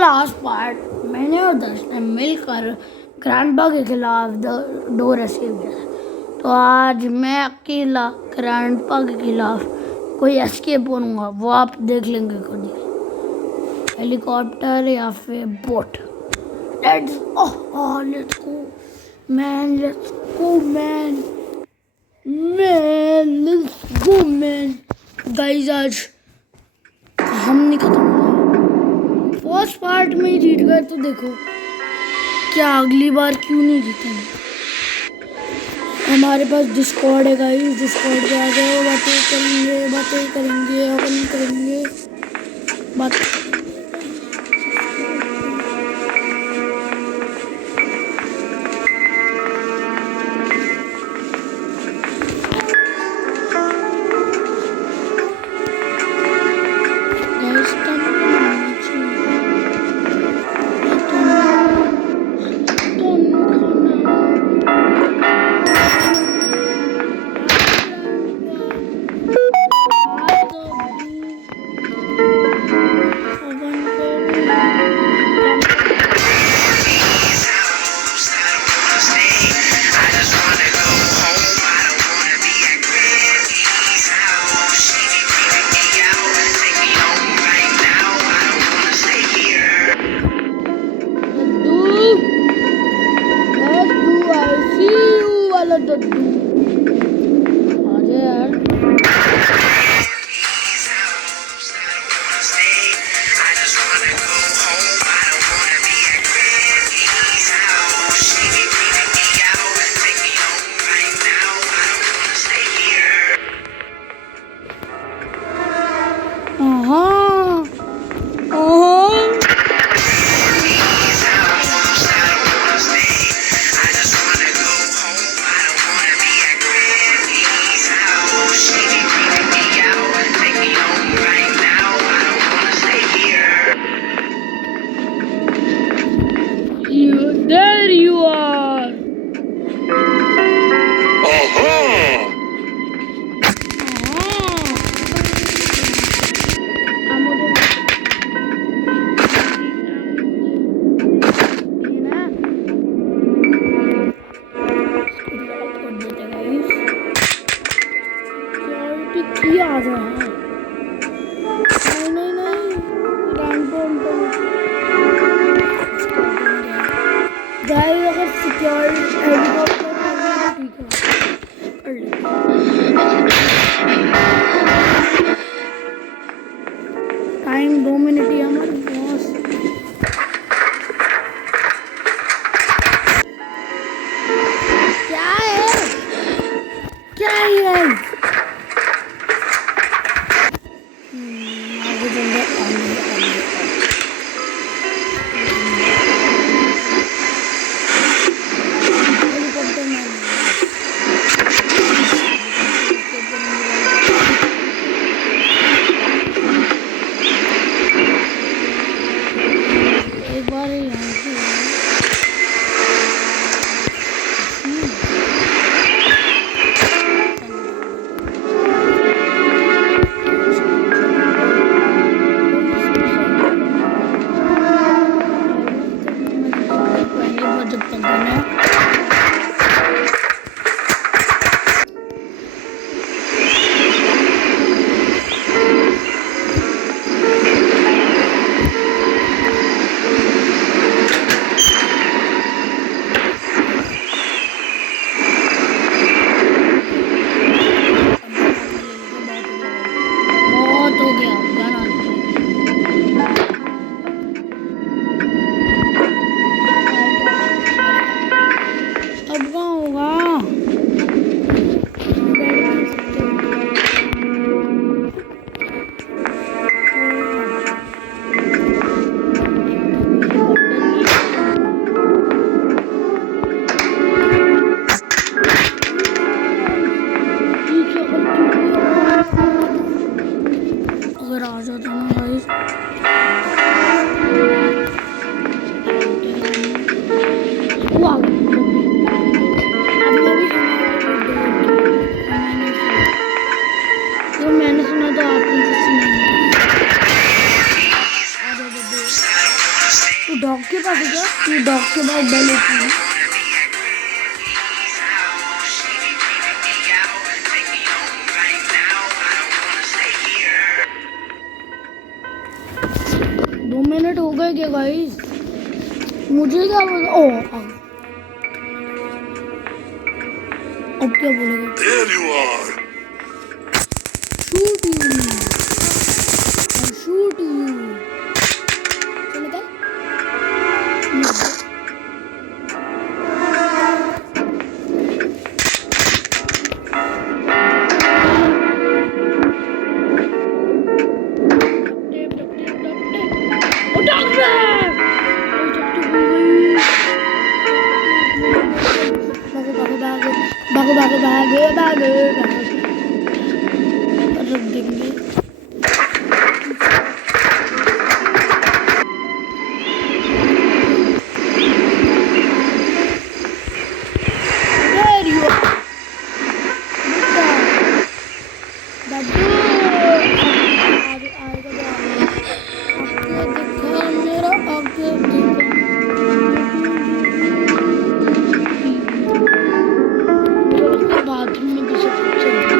Last part मैंने और दर्श ने मिलकर ग्रैंडपा के खिलाफ डोर एस्केप किया। तो आज मैं अकेला ग्रैंडपा के खिलाफ कोई एस्केप करूँगा, वो आप देख लेंगे खुद ही। हेलीकॉप्टर या फिर boat. Let's go man, let's go man, let's go man. Guys आज हम नहीं खत्म हुआ। फर्स्ट पार्ट में ही जीत गए तो देखो क्या अगली बार क्यों नहीं जीतेंगे। हमारे पास डिस्कॉर्ड है गाइस, डिस्कॉर्ड पे आ जाओ, बातें करेंगे अपन करेंगे बात। तू डॉग के पास है क्या? तू डॉग के पास बैल होती है। दो मिनट हो गए क्या गाइस? मुझे क्या बोला? ओ अब क्या बोलेगा? There you are. Shoot you. I'll shoot you. चलो क्या? भागो भागो भागो भागो रख देंगे। There you are. बाबू आगे देखा मेरा आगे देखा। बाथरूम में भी सब कुछ चल रहा है।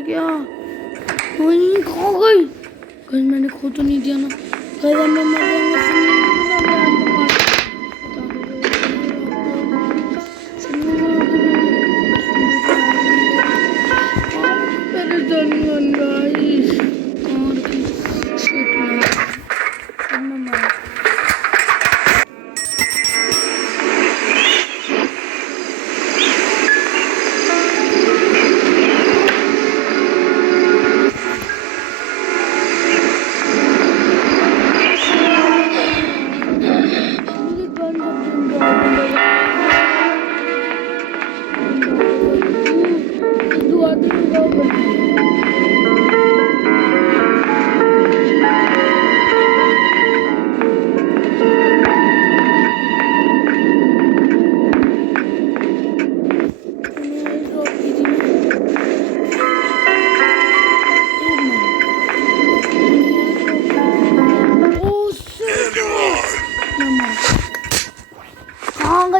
घटिया कहीं मैंने खो तो नहीं दिया ना? कहीं मैं मर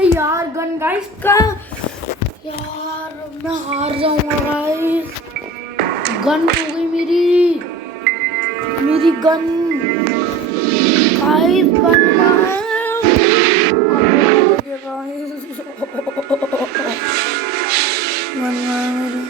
यार गन गाइस का यार मैं हार जाऊंगा गाइस। गन हो गई मेरी गन गाइस। गन मेरी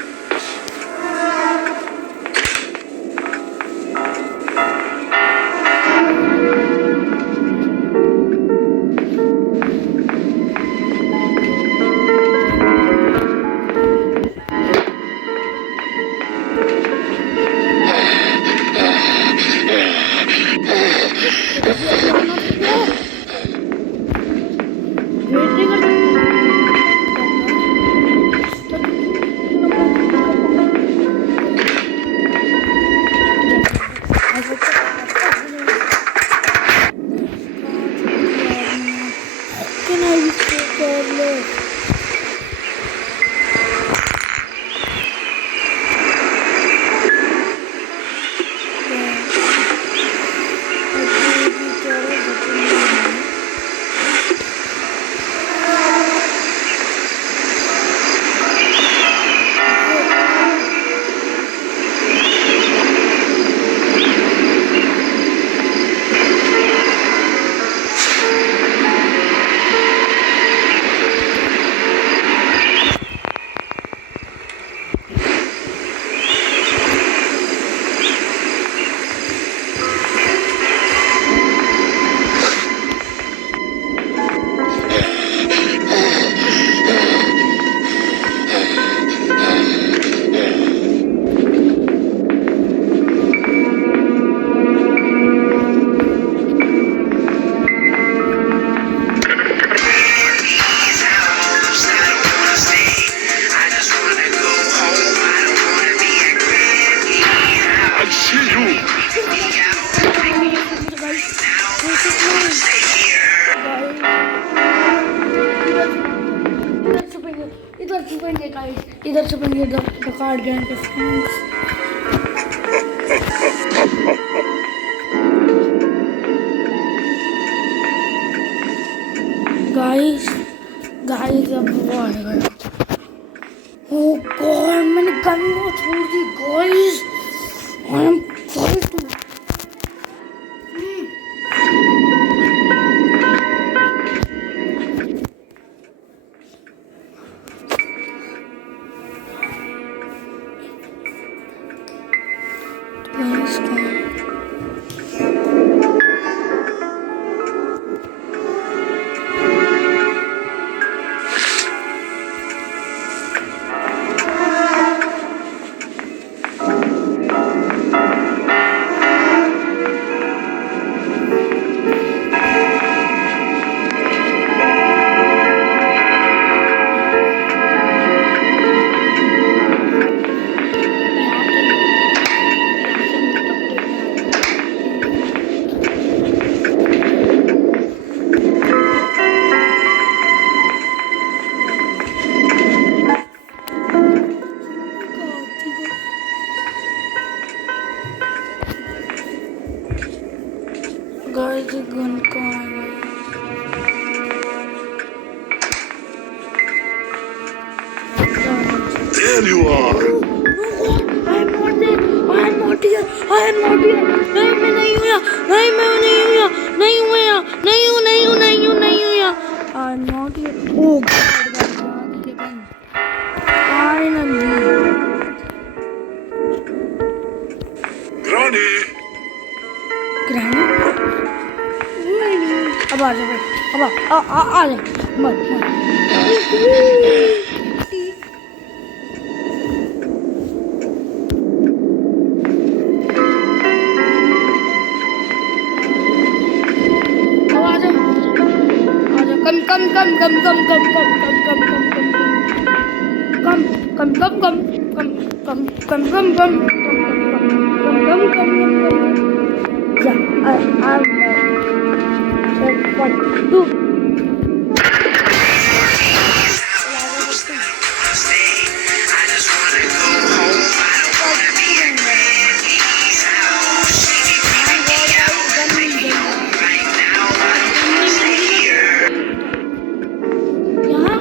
वेट नहीं कर सकता। इधर से अपन ये the card game के friends. Guys, अब वो आ गया. Oh God, मैंने गन को छोड़ दी. Guys, I am fighting. Guys, the gun कहाँ है? There you are. I am not there. I am not here. I am not here. नहीं मैं नहीं हूँ यहाँ. नहीं मैं नहीं हूँ यहाँ. नहीं हूँ मैं यहाँ. नहीं हूँ यहाँ. I am not here. Oh God, guys, finally. Granny. Granny? अब आ जा भाई. अब आ जा. मत.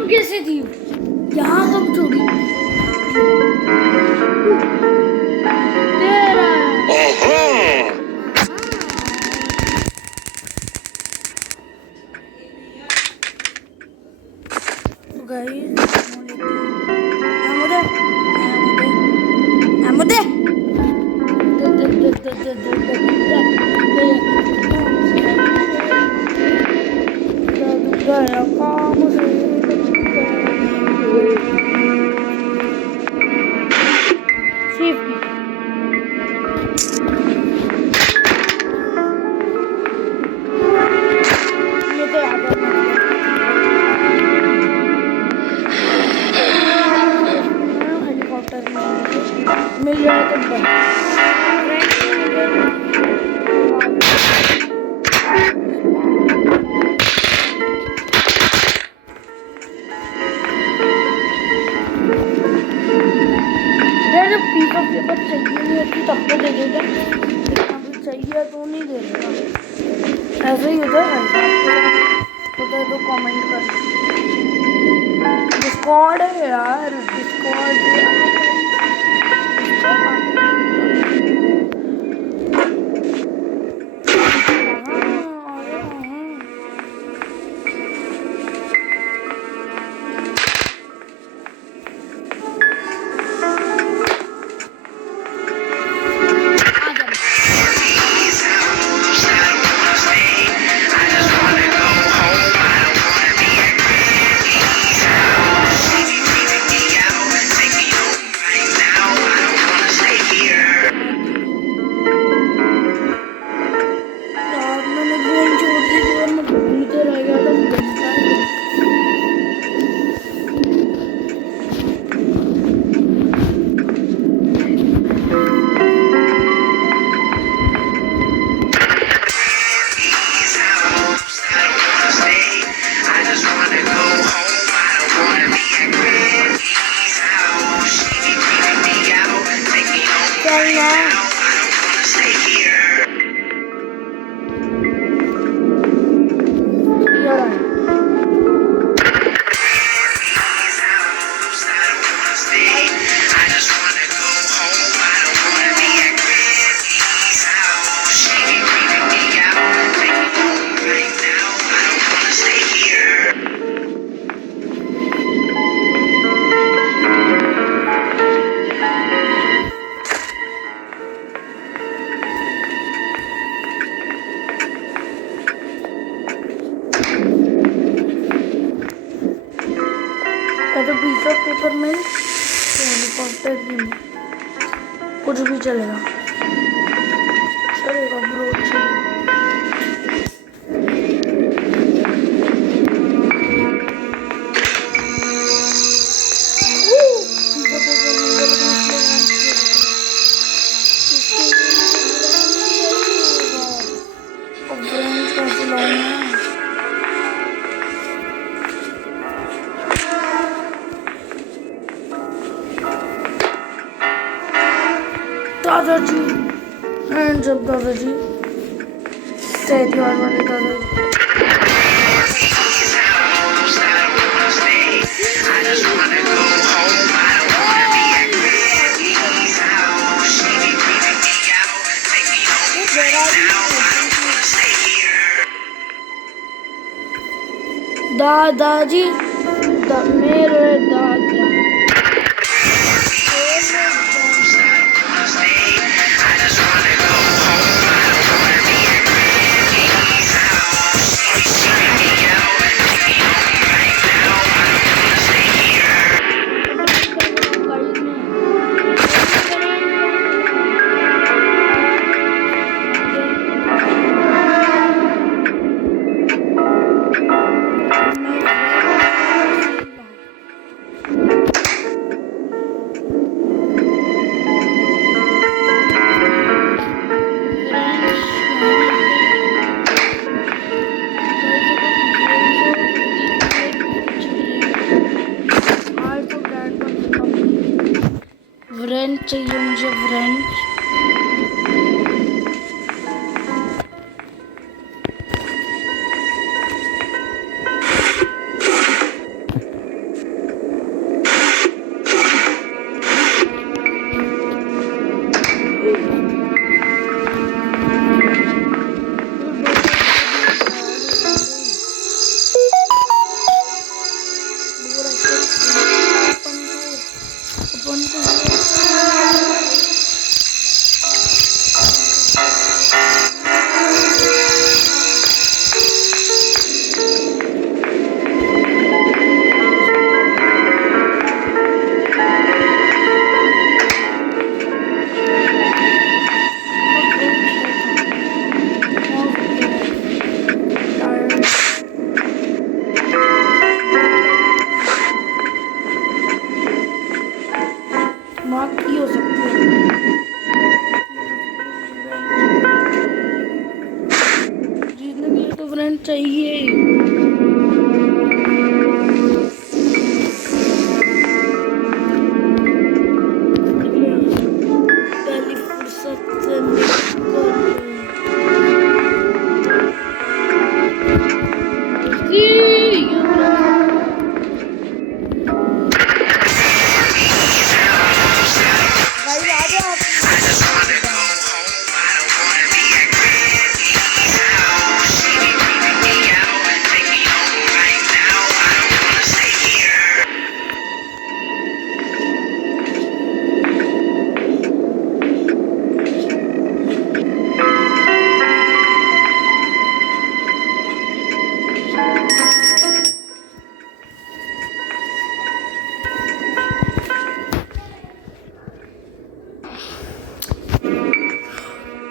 कैसे थी यहाँ कब छोड़ी तेरा मिल जाए तो पीस ऑफ पेपर चाहिए नहीं होती तब तो दे देगा. अभी चाहिए तो नहीं दे देगा. ऐसे ही होता है. तो कमेंट कर. डिस्कॉर्ड है यार. डिस्कॉर्ड पेपरमिंट, हेलीकॉप्टर की कुछ भी चलेगा, चलेगा ब्रो, चलेगा। दादाजी, hands up दादाजी, steady और वाले दादाजी। दादाजी, मेरे दादा। व्रेंच चाहिए मुझे, व्रेंच। चाहिए। पहली फुर्सत से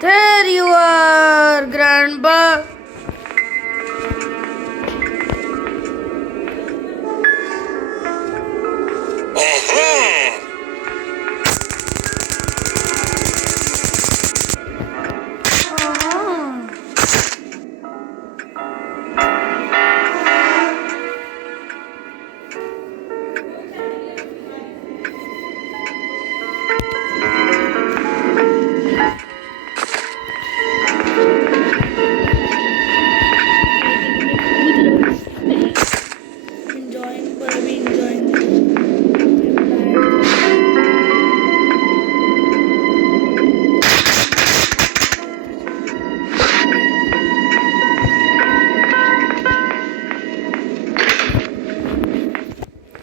There you are, Grandpa.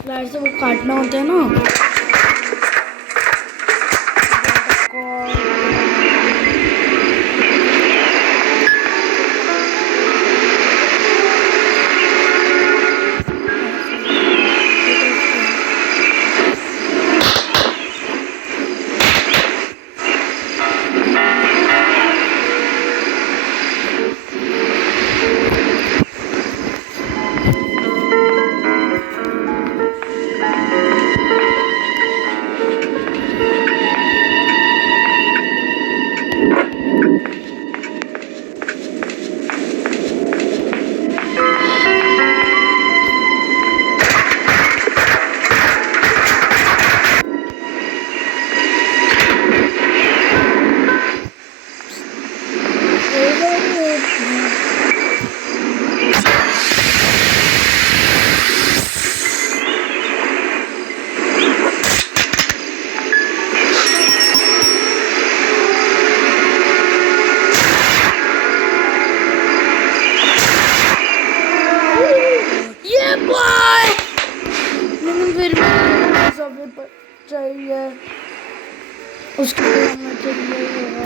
Flight से वो काटना होता है ना। ये बॉय लेकिन फिर भी सब चाहिए उसके लिए हमें चाहिए होगा।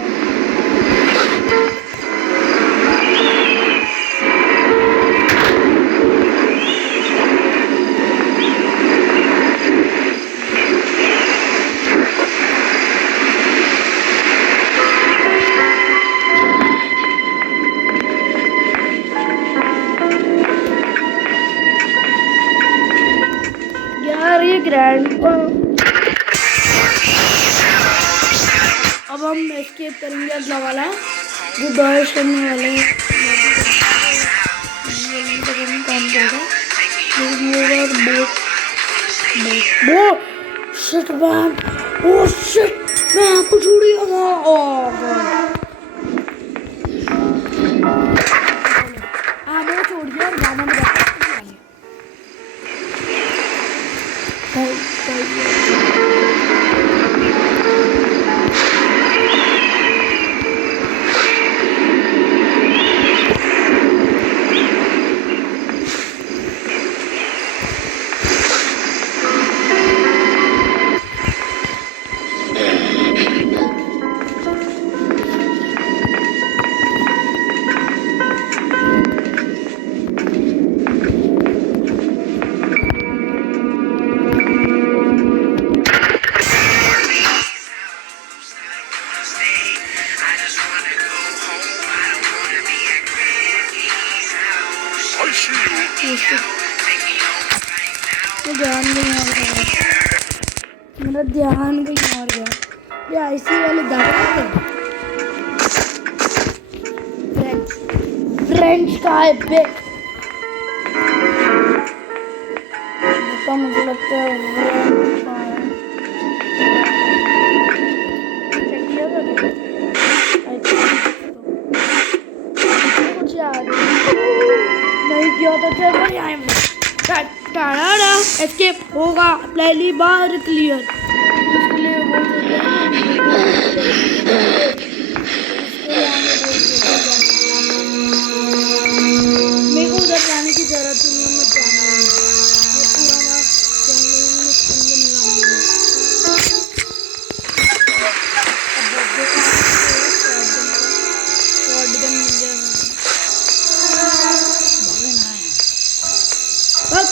यार ये ग्रैंड अब हम एस्केप करेंगे अगला वाला जो दर्श करने वाले हैं काम करेगा शिट मैन ओ शिट मैं आपको छोड़ दिया था वो छोड़ दिया और गाना में मेरा ध्यान कहीं और गया ये आईसी वाले दादा फ्रेंच का है पे तो मुझे लगता है कुछ याद नहीं किया तो चल एस्केप होगा पहली बार क्लियर उसके लिए मेरे को उधर जाने की जरूरत नहीं है मत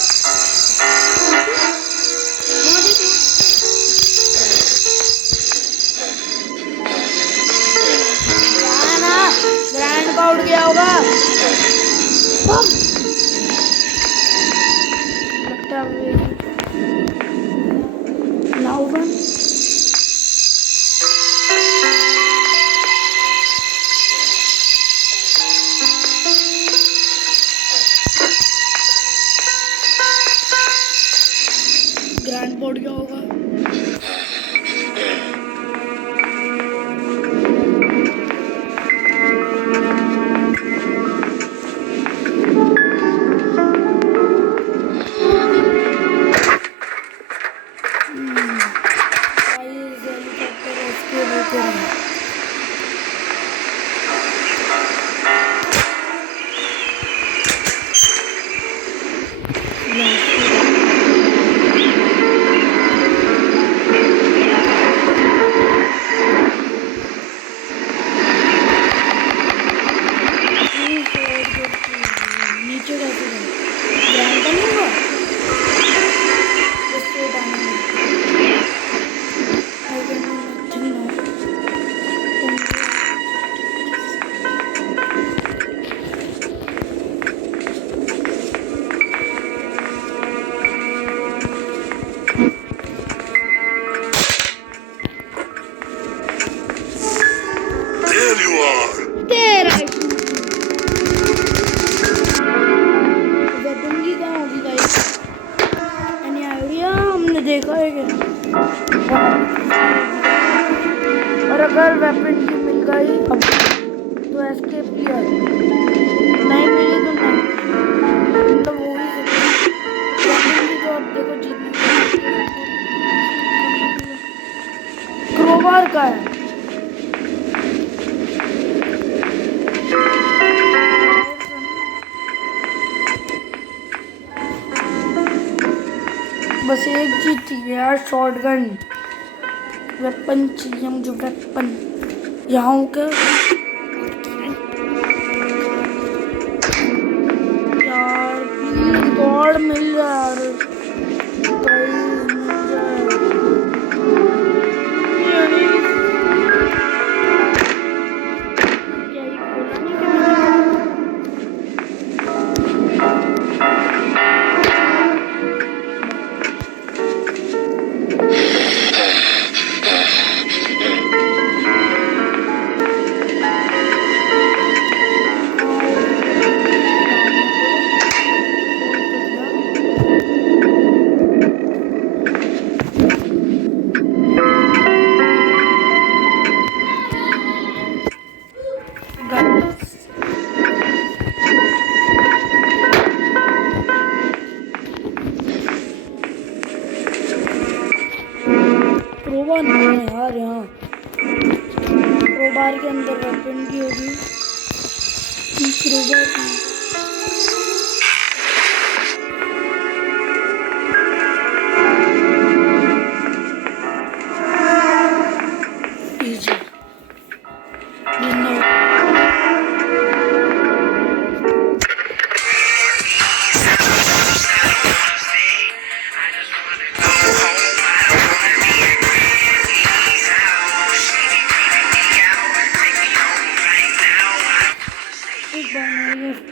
जाना मैं पुराना उड़ गया होगा लगता है लाउवन ग्रैंड बोर्ड क्या होगा देखा है क्या और अगर वेपन की मिल गई तो एस्केप किया का है। बस एक चीज चाहिए यार, शॉटगन वेपन चाहिए मुझे, वेपन। यहाँ के यार प्लीज गॉड मिल यार, गाइस मिल जाए। क्या ये खोला नहीं क्या मैंने? क्रोबार नहीं है यार, यहाँ क्रोबार के अंदर वेपन की होगी, क्रोबार की।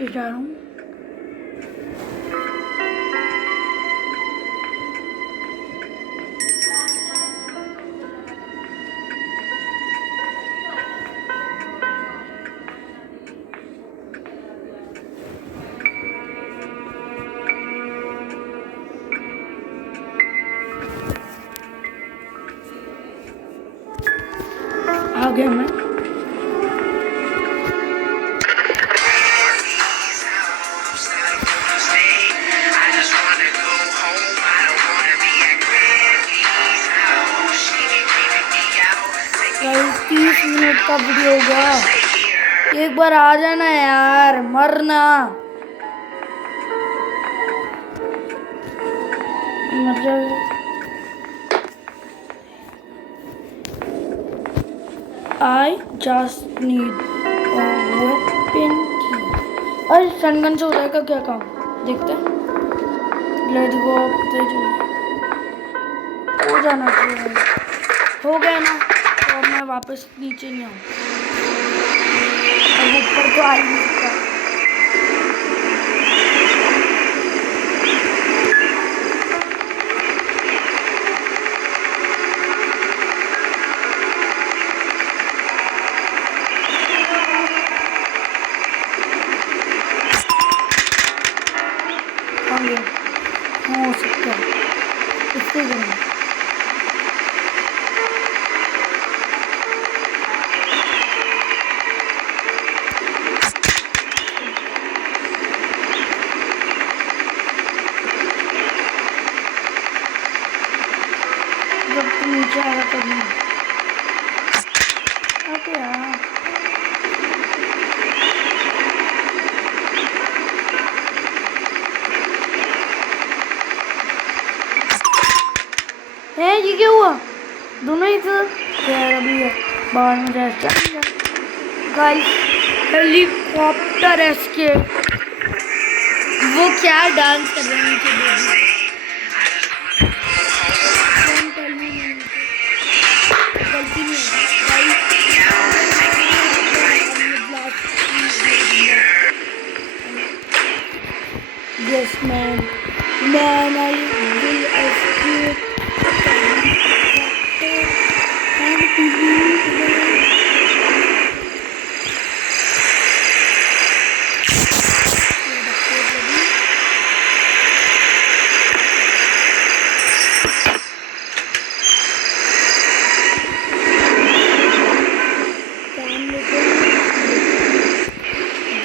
जा रहा हूँ। आ गया मैं। गाइस 30 मिनट का वीडियो होगा, एक बार आ जाना यार, मरना मर जाए। I just need a weapon key। अरे शटगन से हो जाएगा क्या काम, देखते हैं। लेट्स गो, हो जाना चाहिए। हो गया ना, तो अब मैं वापस नीचे नहीं आऊँ, अब ऊपर तो आ ही नहीं सकता। हो सकता है इससे करें। जब तुम नीचे आया तभी ओके यार। है ये क्या हुआ, दोनों ही तो यार अभी बाहर में जाए। गाइस हेलीकॉप्टर एस्केप, वो क्या डांस कर रहे हैं नीचे, गलती नहीं है। Yes man, I will escape.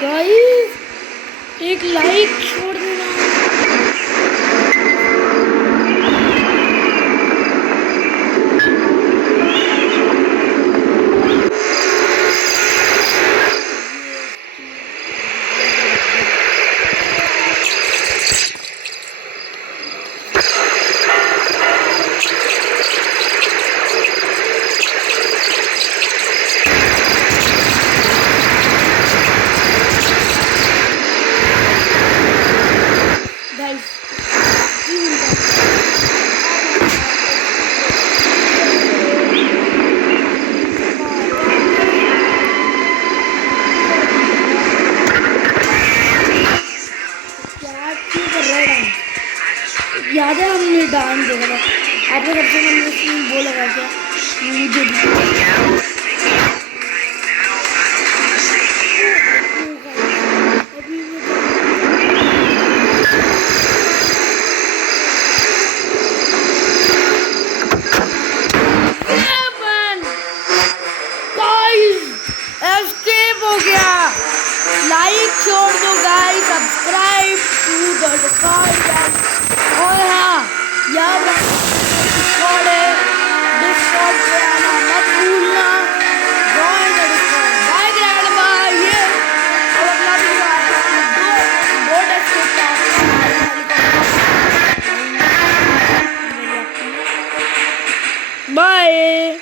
Guys एक लाइक छोड़ देना। याद है हमने डांस देखा था आपने सबसे हमने सीन वो लगा क्या मुझे एस्केप हो गया लाइक छोड़ दो गाइस सब्सक्राइब टू द और हाँ याद डिस्कॉर्ड है डिस्कॉर्ड पे आना मत भूलना join the Discord bye grand bye ये और अपना भी बोर्ड एस्केप बाय